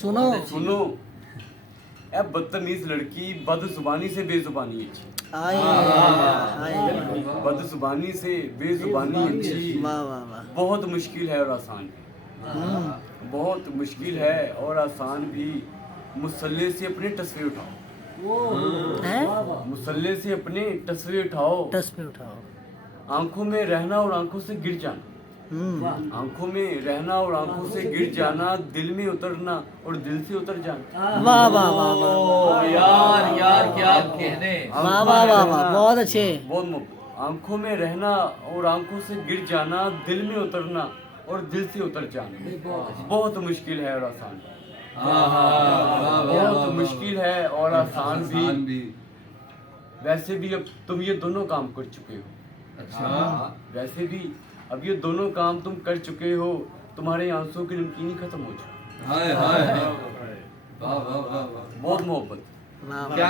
सुनो सुनो ए बदतमीज लड़की बदजुबानी से बेजुबानी अच्छी आए आए बदजुबानी से बेजुबानी अच्छी वाह वाह वाह बहुत मुश्किल है और आसान भी बहुत मुश्किल है और आसान भी मुसल्ले से अपने तस्वीर उठाओ हैं मुसल्ले से अपने तस्वीर उठाओ टस पे उठाओ आंखों में रहना और आंखों से गिर जाना आंखों में रहना और आंखों से गिर जाना दिल में उतरना और दिल से उतर जाना वाह वाह वाह वाह ओ यार यार क्या कहने। वाह वाह वाह वाह बहुत अच्छे बहुत मोहब्बत। आंखों में रहना और आंखों से गिर जाना दिल में उतरना और दिल से उतर जाना बहुत मुश्किल है और आसान बहुत मुश्किल है और आसान भी वैसे भी अब तुम ये दोनों काम कर चुके हो अच्छा वैसे भी अब ये दोनों काम तुम कर चुके हो तुम्हारे आंसुओं की नमकीनी खत्म हो चुकी हाय हाय हाय वाह वाह वाह वाह बहुत मोहब्बत वाह वाह क्या